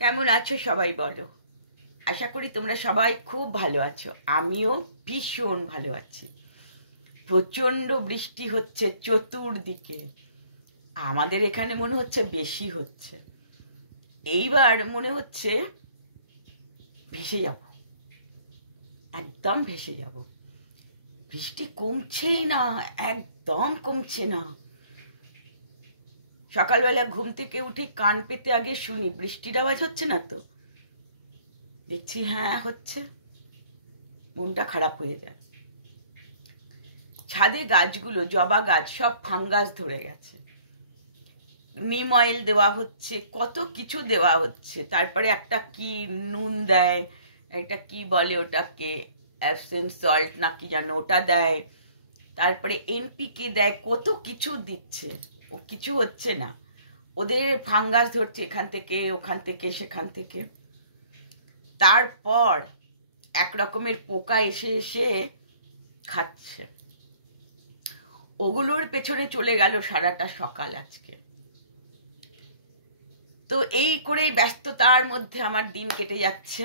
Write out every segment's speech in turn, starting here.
কেমন আছো সবাই বলো। আশা করি তোমরা সবাই খুব ভালো আছো। আমিও ভীষণ ভালো আছি। প্রচন্ড বৃষ্টি হচ্ছে চতুর্দিকে। আমাদের এখানে মনে হচ্ছে বেশি হচ্ছে। এইবার মনে হচ্ছে ভেসে যাব, একদম ভেসে যাব। বৃষ্টি কমছেই না, একদম কমছে না। সকালবেলা ঘুম থেকে উঠি, কান পেতে আগে শুনি বৃষ্টির আওয়াজ হচ্ছে না তো। দেখছি হ্যাঁ হচ্ছে, মনটা খারাপ হয়ে যায়। ছাদে গাছগুলো, জবা গাছ সব ফাঙ্গাস ধরে গেছে। নিম অয়েল দেওয়া হচ্ছে, কত কিছু দেওয়া হচ্ছে। তারপরে একটা কি নুন দেয়, একটা কি বলে ওটাকে, অ্যাপসেন সল্ট না কি জানো, ওটা দেয়। তারপরে এনপিকে দেয়, কত কিছু দিচ্ছে, ও কিছু হচ্ছে না। ওদের ফাঙ্গাস ধরছে এখান থেকে ওখান থেকে সেখান থেকে। তারপর এক রকমের পোকা এসে এসে খাচ্ছে। ওগুলোর পেছনে চলে গেল সারাটা সকাল আজকে। তো এই করেই ব্যস্ততার মধ্যে আমার দিন কেটে যাচ্ছে।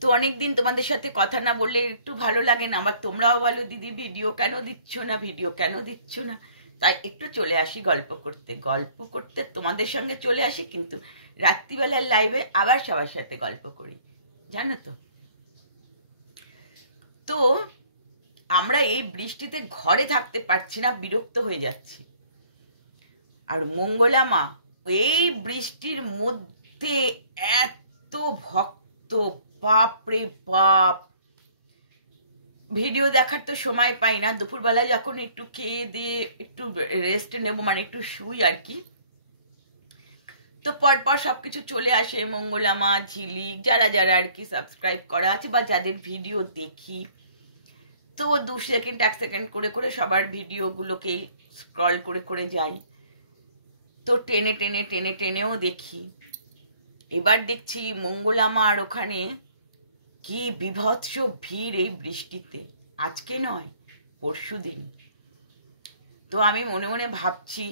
তো অনেকদিন তোমাদের সাথে কথা না বললে একটু ভালো লাগে না। আবার তোমরাও বলো দিদি ভিডিও কেন দিচ্ছ না, ভিডিও কেন দিচ্ছ না। তাই একটু চলে আসি গল্প করতে, গল্প করতে তোমাদের সঙ্গে চলে আসি, কিন্তু রাত্রিবেলার লাইভে আবার সবার সাথে গল্প করি, জানো তো। তো আমরা এই বৃষ্টিতে ঘরে থাকতে পারছি না, বিরক্ত হয়ে যাচ্ছি। আর মঙ্গলা মা এই বৃষ্টির মধ্যে এত ভক্ত, বাপ রে বাপ। ভিডিও দেখার তো সময় পাই না। দুপুরবেলা যখন একটু খেয়ে দিয়ে একটু রেস্ট নেব, মানে একটু শুই আর কি, তো পরপর সবকিছু চলে আসে। মঙ্গলা মা, ঝিলিক, যারা যারা আর কি সাবস্ক্রাইব করা আছে বা যাদের ভিডিও দেখি, তো 2 সেকেন্ড 1 সেকেন্ড করে করে সবার ভিডিও গুলোকে স্ক্রল করে করে যাই। তো টেনে টেনে টেনে টেনেও দেখি। এবার দেখছি মঙ্গলা মার ওখানে কি বিভৎস ভিড় এই বৃষ্টিতে। আজকে নয়, পরশুদিন। তো আমি মনে মনে ভাবছি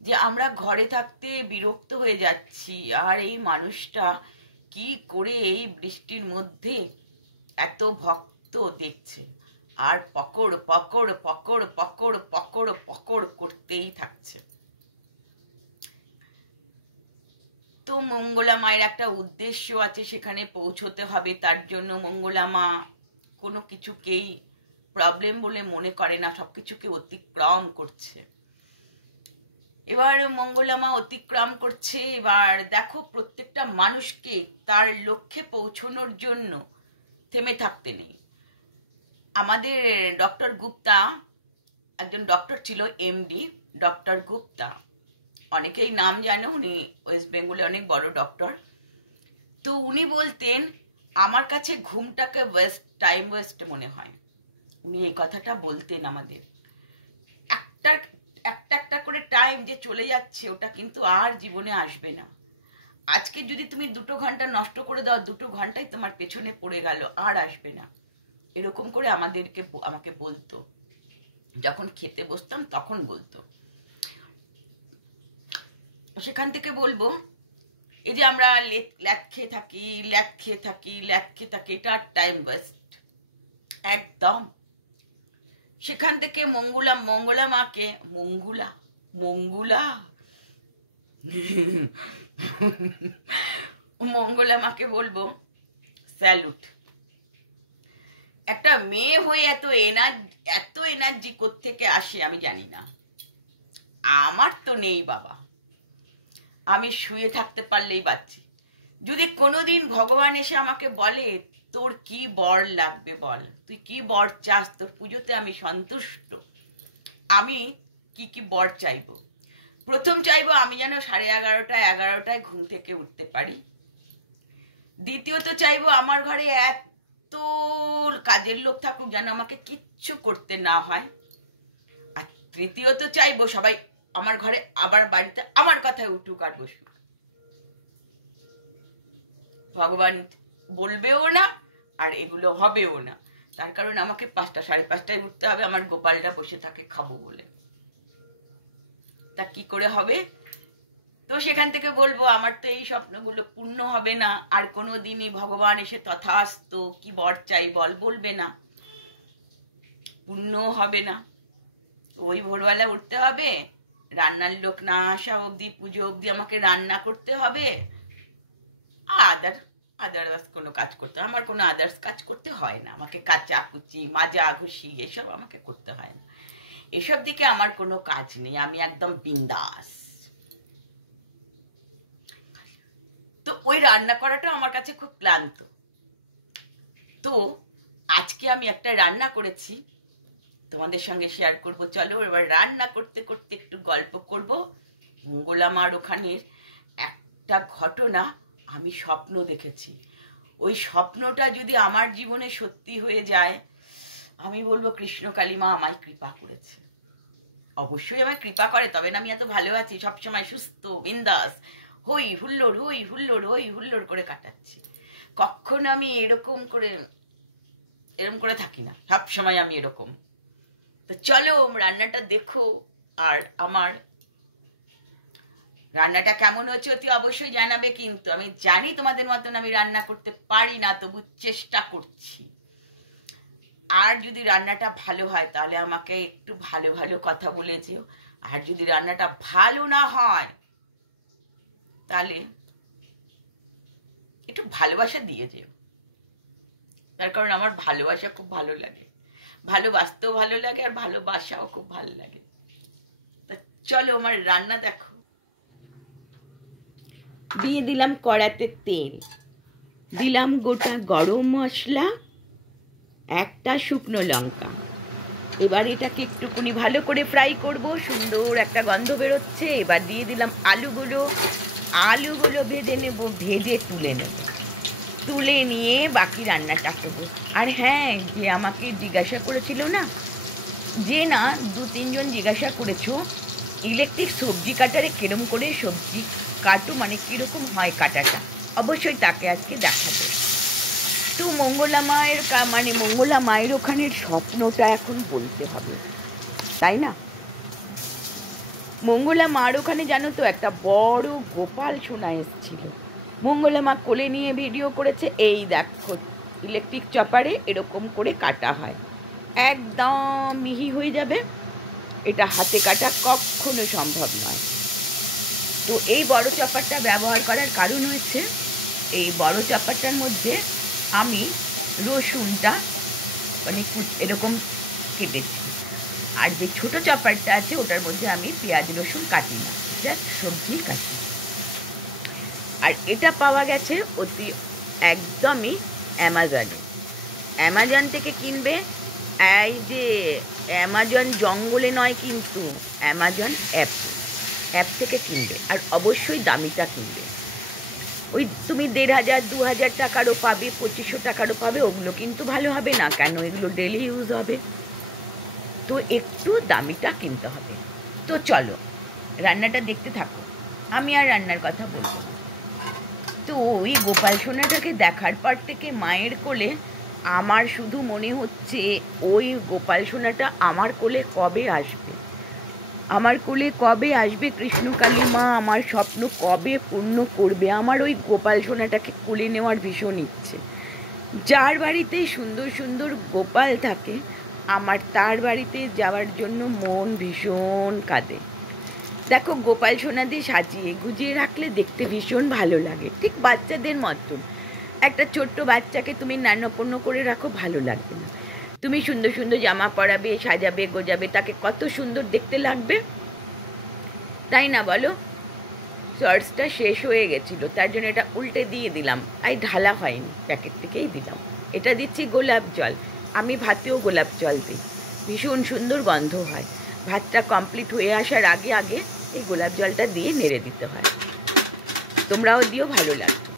যে আমরা ঘরে থাকতে বিরক্ত হয়ে যাচ্ছি, আর এই মানুষটা কি করে এই বৃষ্টির মধ্যে এত ভক্ত দেখছে, আর পকড় পকড় পকড় পকড় পকড় পকড় করতেই থাকছে। তো মঙ্গলা মায়ের একটা উদ্দেশ্য আছে, সেখানে পৌঁছতে হবে। তার জন্য মঙ্গলা মা কোনো কিছুকেই প্রবলেম বলে মনে করে না, সবকিছুকে অতিক্রম করছে। এবার মঙ্গলা মা অতিক্রম করছে। এবার দেখো, প্রত্যেকটা মানুষকে তার লক্ষ্যে পৌঁছানোর জন্য থেমে থাকতে নেই। আমাদের ডক্টর গুপ্তা, একজন ডক্টর ছিল, এমডি ডক্টর গুপ্তা, অনেকেই নাম জানো, উনি ওয়েস্ট বেঙ্গলে অনেক বড় ডক্টর। তো উনি বলতেন, আমার কাছে ঘুমটাকে টাইম ওয়েস্ট মনে হয়। উনি এই কথাটা বলতেন আমাদের। একটা একটা একটা করে টাইম যে চলে যাচ্ছে, ওটা কিন্তু আর জীবনে আসবে না। আজকে যদি তুমি 2 ঘন্টা নষ্ট করে দাও, 2 ঘন্টাই তোমার পেছনে পড়ে গেল, আর আসবে না। এরকম করে আমাকে বলতো। যখন খেতে বসতাম তখন বলতো। সেখান থেকে বলবো, এই যে আমরা ল্যাদ খেয়ে থাকি, ল্যাদ খেয়ে থাকি, ল্যাদ খেয়ে থাকি, এটা টাইম ওয়েস্ট একদম। সেখান থেকে মঙ্গলা মাকে মঙ্গলা মাকে বলবো স্যালুট। একটা মেয়ে হয়ে এত এনার্জি কোত্থেকে আসে আমি জানি না। আমার তো নেই বাবা, আমি শুয়ে থাকতে পারলেই বাঁচি। যদি কোনোদিন ভগবান এসে আমাকে বলে তোর কি বর লাগবে বল, তুই কি বর চাস, তোর পুজোতে আমি সন্তুষ্ট, আমি কি কি বর চাইবো। প্রথম চাইবো আমি যেন 11:30-11টায় ঘুম থেকে উঠতে পারি। দ্বিতীয়ত চাইবো আমার ঘরে এত কাজের লোক থাকুক যেন আমাকে কিচ্ছু করতে না হয়। আর তৃতীয়ত চাইবো সবাই আমার ঘরে আবার বাড়িতে আমার কথায় উঠুক আর বসুক। ভগবান বলবেও না, আর এগুলো হবেও না। তার কারণ আমাকে 5টা-5:30টায় উঠতে হবে, আমার গোপালরা বসে থাকে খাবো বলে। তা কি করে হবে? তো সেখান থেকে বলবো আমার তো এই স্বপ্নগুলো পূর্ণ হবে না, আর কোনো দিনই ভগবান এসে তথাস্তু কি বর চাই বল বলবে না, পূর্ণ হবে না। ওই ভোরবেলা উঠতে হবে, রান্নার লোক না আসা অবধি, পুজো অবধি আমাকে রান্না করতে হবে, আদার্স কোনো কাজ করতে, আমার কোনো আদার্স কাজ করতে হয় না, আমাকে কাচা কুচি মাজা ঘুষি এসব আমাকে করতে হয় না, এসব দিকে আমার কোনো কাজ নেই, আমি একদম বিন্দাস। তো ওই রান্না করাটা আমার কাছে খুব ক্লান্ত। তো আজকে আমি একটা রান্না করেছি, তোমাদের সঙ্গে শেয়ার করব। চলো এবার রান্না করতে করতে একটু গল্প করব। মঙ্গলা মার ওখানের একটা ঘটনা আমি স্বপ্ন দেখেছি, ওই স্বপ্নটা যদি আমার জীবনে সত্যি হয়ে যায়, আমি বলবো কৃষ্ণ কালী মা আমায় কৃপা করেছে। অবশ্যই আমায় কৃপা করে, তবে না আমি এত ভালো আছি, সবসময় সুস্থ বিন্দাস হই হুল্লোড় হই হুল্লোড় হই হুল্লোড় করে কাটাচ্ছি। কখনো আমি এরকম করে থাকি না, সবসময় আমি এরকম। তো চলো রান্নাটা দেখো, আর আমার রান্নাটা কেমন হচ্ছে অতি অবশ্যই জানাবে। কিন্তু আমি জানি তোমাদের মতন আমি রান্না করতে পারি না, তবু চেষ্টা করছি। আর যদি রান্নাটা ভালো হয় তাহলে আমাকে একটু ভালো ভালো কথা বলে যেও, আর যদি রান্নাটা ভালো না হয় তাহলে একটু ভালোবাসা দিয়ে যেও, তার কারণ আমার ভালোবাসা খুব ভালো লাগে, ভালোবাসতেও ভালো লাগে আর ভালোবাসাও খুব ভালো লাগে। তা চলো আমার রান্না দেখো। দিয়ে দিলাম কড়াতে তেল, দিলাম গোটা গরম মশলা, একটা শুকনো লঙ্কা। এবার এটাকে একটুখানি ভালো করে ফ্রাই করব, সুন্দর একটা গন্ধ বেরোচ্ছে। এবার দিয়ে দিলাম আলুগুলো ভেজে নেব, ভেজে তুলে নেব, তুলে নিয়ে বাকি রান্নাটা করবো। আর হ্যাঁ, যে আমাকে জিজ্ঞাসা করেছিল না, যে না 2-3 জন জিজ্ঞাসা করেছো ইলেকট্রিক সবজি কাটারে কিরম করে সবজি কাটো, মানে কিরকম হয় কাটাটা, অবশ্যই তাকে আজকে দেখাবো। তো মঙ্গলা মায়ের ওখানের স্বপ্নটা এখন বলতে হবে, তাই না? মঙ্গলা মার ওখানে জানো তো একটা বড় গোপাল সোনা এসেছিল, মঙ্গলা মা কোলে নিয়ে ভিডিও করেছে। এই দেখো ইলেকট্রিক চপারে এরকম করে কাটা হয়, একদম মিহি হয়ে যাবে। এটা হাতে কাটা কখনো সম্ভব নয়। তো এই বড় চপারটা ব্যবহার করার কারণ হচ্ছে, এই বড় চপারটার মধ্যে আমি রসুনটা মানে এরকম কেটেছি, আর যে ছোট চপারটা আছে ওটার মধ্যে আমি পেঁয়াজ রসুন কাটি না, জাস্ট সবজি কাটি। আর এটা পাওয়া গেছে একদমই অ্যামাজন থেকে কিনবে। এই যে অ্যামাজন জঙ্গলে নয়, কিন্তু অ্যামাজন অ্যাপ থেকে কিনবে, আর অবশ্যই দামিটা কিনবে। ওই তুমি 1500-2000 টাকারও পাবে, 2500 টাকারও পাবে, ওগুলো কিন্তু ভালো হবে না, কেন এগুলো ডেলি ইউজ হবে, তো একটু দামিটা কিনতে হবে। তো চলো রান্নাটা দেখতে থাকো, আমি আর রান্নার কথা বলবো না। তো ওই গোপাল সোনাটাকে দেখার পর থেকে মায়ের কোলে আমার শুধু মনে হচ্ছে ওই গোপাল সোনাটা আমার কোলে কবে আসবে, আমার কোলে কবে আসবে কৃষ্ণকালী মা, আমার স্বপ্ন কবে পূর্ণ করবে। আমার ওই গোপাল সোনাটাকে কোলে নেওয়ার ভীষণ ইচ্ছে। যার বাড়িতে সুন্দর সুন্দর গোপাল থাকে, আমার তার বাড়িতে যাওয়ার জন্য মন ভীষণ কাঁদে। দেখো গোপাল সোনা দিয়ে সাজিয়ে গুজিয়ে রাখলে দেখতে ভীষণ ভালো লাগে, ঠিক বাচ্চাদের মতন। একটা ছোট্ট বাচ্চাকে তুমি নান্যপূর্ণ করে রাখো, ভালো লাগবে না? তুমি সুন্দর সুন্দর জামা পরাবে, সাজাবে গোজাবে, তাকে কত সুন্দর দেখতে লাগবে, তাই না বলো? সর্সটা শেষ হয়ে গেছিলো, তার জন্য এটা উল্টে দিয়ে দিলাম, তাই ঢালা হয়নি, প্যাকেট থেকেই দিলাম। এটা দিচ্ছি গোলাপ জল, আমি ভাতেও গোলাপ জল দিই, ভীষণ সুন্দর গন্ধ হয়। ভাতটা কমপ্লিট হয়ে আসার আগে আগে এই গোলাপ জলটা দিয়ে নেড়ে দিতে হয়, তোমরাও দিও, ভালো লাগবে।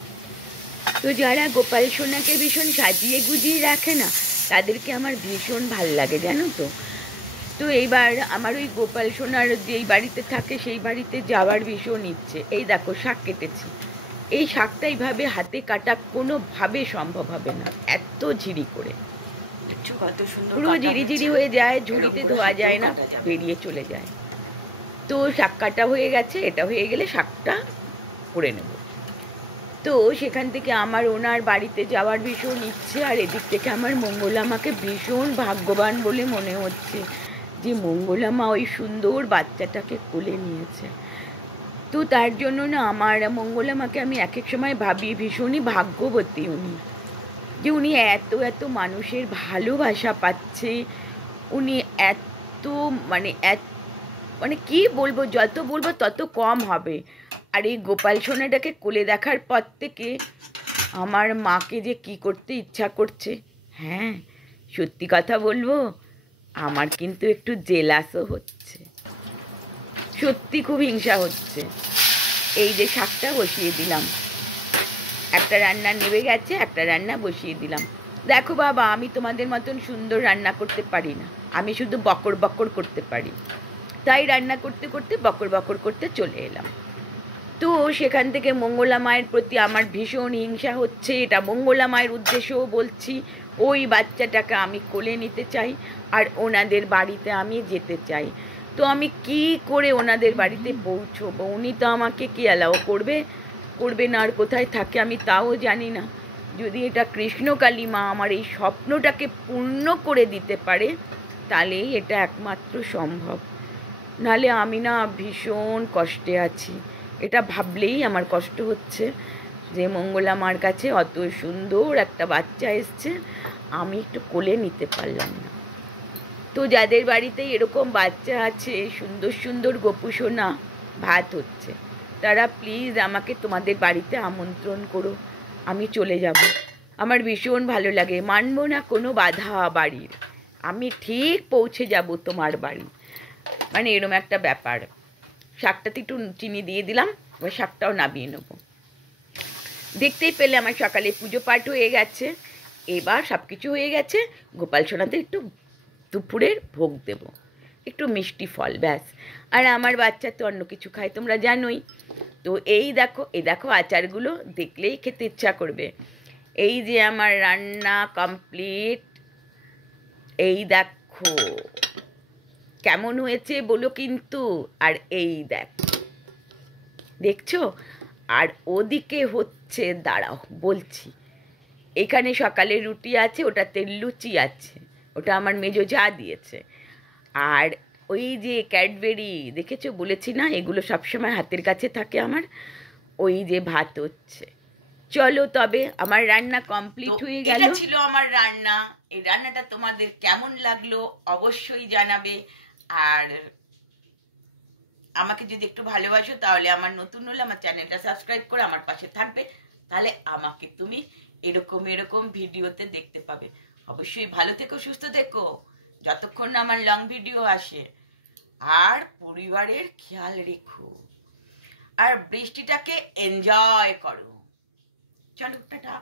তো যারা গোপাল সোনাকে ভীষণ সাজিয়ে গুজিয়ে রাখে না, তাদেরকে আমার ভীষণ ভাল লাগে, জানো তো। তো এইবার আমার ওই গোপাল সোনার যেই বাড়িতে থাকে সেই বাড়িতে যাওয়ার ভীষণ ইচ্ছে। এই দেখো শাক কেটেছি, এই শাকটা এইভাবে হাতে কাটা কোনোভাবে সম্ভব হবে না, এত ঝিরি করে, পুরো ঝিরি ঝিরি হয়ে যায়, ঝুড়িতে ধোয়া যায় না, বেরিয়ে চলে যায়। তো শাক কাটা হয়ে গেছে, এটা হয়ে গেলে শাকটা করে নেব। তো সেখান থেকে আমার ওনার বাড়িতে যাওয়ার ভীষণ ইচ্ছে, আর এদিক থেকে আমার মঙ্গলামাকে ভীষণ ভাগ্যবান বলে মনে হচ্ছে যে মঙ্গলামা ওই সুন্দর বাচ্চাটাকে কোলে নিয়েছে। তো তার জন্য না আমার মঙ্গলামাকে আমি এক এক সময় ভাবি ভীষণই ভাগ্যবতী উনি, যে উনি এত এত মানুষের ভালোবাসা পাচ্ছে। উনি এত মানে মানে কি বলবো, যত বলবো তত কম হবে। আর এই গোপাল সোনাটাকে কোলে দেখার পর থেকে আমার মাকে যে কি করতে ইচ্ছা করছে। হ্যাঁ, সত্যি কথা বলবো, আমার কিন্তু একটু জেলাসও হচ্ছে, সত্যি খুব হিংসা হচ্ছে। এই যে শাকটা বসিয়ে দিলাম, একটা রান্না নেমে গেছে, একটা রান্না বসিয়ে দিলাম। দেখো বাবা, আমি তোমাদের মতন সুন্দর রান্না করতে পারি না, আমি শুধু বকর বকর করতে পারি। তাই রান্না করতে করতে বকর বকর করতে চলে এলাম। তো সেখান থেকে মঙ্গলা মায়ের প্রতি আমার ভীষণ হিংসা হচ্ছে, এটা মঙ্গলা মায়ের উদ্দেশ্যেও বলছি। ওই বাচ্চাটাকে আমি কোলে নিতে চাই, আর ওনাদের বাড়িতে আমি যেতে চাই। তো আমি কি করে ওনাদের বাড়িতে পৌঁছবো? উনি তো আমাকে কি অ্যালাও করবে করবে না, আর কোথায় থাকে আমি তাও জানি না। যদি এটা কৃষ্ণকালী মা আমার এই স্বপ্নটাকে পূর্ণ করে দিতে পারে, তাহলেই এটা একমাত্র সম্ভব। নাহলে আমি না ভীষণ কষ্টে আছি। এটা ভাবলেই আমার কষ্ট হচ্ছে যে মঙ্গলা মার কাছে অত সুন্দর একটা বাচ্চা এসছে, আমি একটু কোলে নিতে পারলাম না। তো যাদের বাড়িতে এরকম বাচ্চা আছে, সুন্দর সুন্দর গোপু সোনা ভাত হচ্ছে, তারা প্লিজ আমাকে তোমাদের বাড়িতে আমন্ত্রণ করো, আমি চলে যাব। আমার ভীষণ ভালো লাগে, মানবো না কোনো বাধা বাড়ির, আমি ঠিক পৌঁছে যাব তোমার বাড়ি, মানে এরম একটা ব্যাপার। শাকটাতে একটু চিনি দিয়ে দিলাম, এবার শাকটাও নামিয়ে নেবো। দেখতেই পেলে আমার সকালে পুজো পাঠ হয়ে গেছে, এবার সব কিছু হয়ে গেছে। গোপাল সোনাতে একটু দুপুরের ভোগ দেব, একটু মিষ্টি ফল, ব্যাস। আর আমার বাচ্চা তো অন্য কিছু খায় তোমরা জানোই। তো এই দেখো আচারগুলো দেখলেই খেতে ইচ্ছা করবে। এই যে আমার রান্না কমপ্লিট, এই দেখো কেমন হয়েছে বলো কিন্তু। আর এই দেখছো, আর ওদিকে হচ্ছে, দাঁড়াও বলছি, এখানে সকালে রুটি আছে, ওটাতে লুচি আছে, ওটা আমার মেজো যা দিয়েছে। আর ওই যে ক্যাডবেরি দেখেছো, বলেছি না এগুলো সবসময় হাতের কাছে থাকে আমার। ওই যে ভাত হচ্ছে। চলো তবে, আমার রান্না কমপ্লিট হয়ে গেল। এটা ছিল আমার রান্না। এই রান্নাটা তোমাদের কেমন লাগলো অবশ্যই জানাবে। আর আমাকে যদি একটু ভালোবাসো তাহলে আমার নতুন হলে আমার চ্যানেলটা সাবস্ক্রাইব করে আমার পাশে থাকবে, তাহলে আমাকে তুমি এরকম ভিডিওতে দেখতে পাবে। অবশ্যই ভালো থেকো, সুস্থ থেকো, যতক্ষণ না আমার লং ভিডিও আসে। আর পরিবারের খেয়াল রেখো, আর বৃষ্টিটাকে এনজয় করো। চলো টাটা।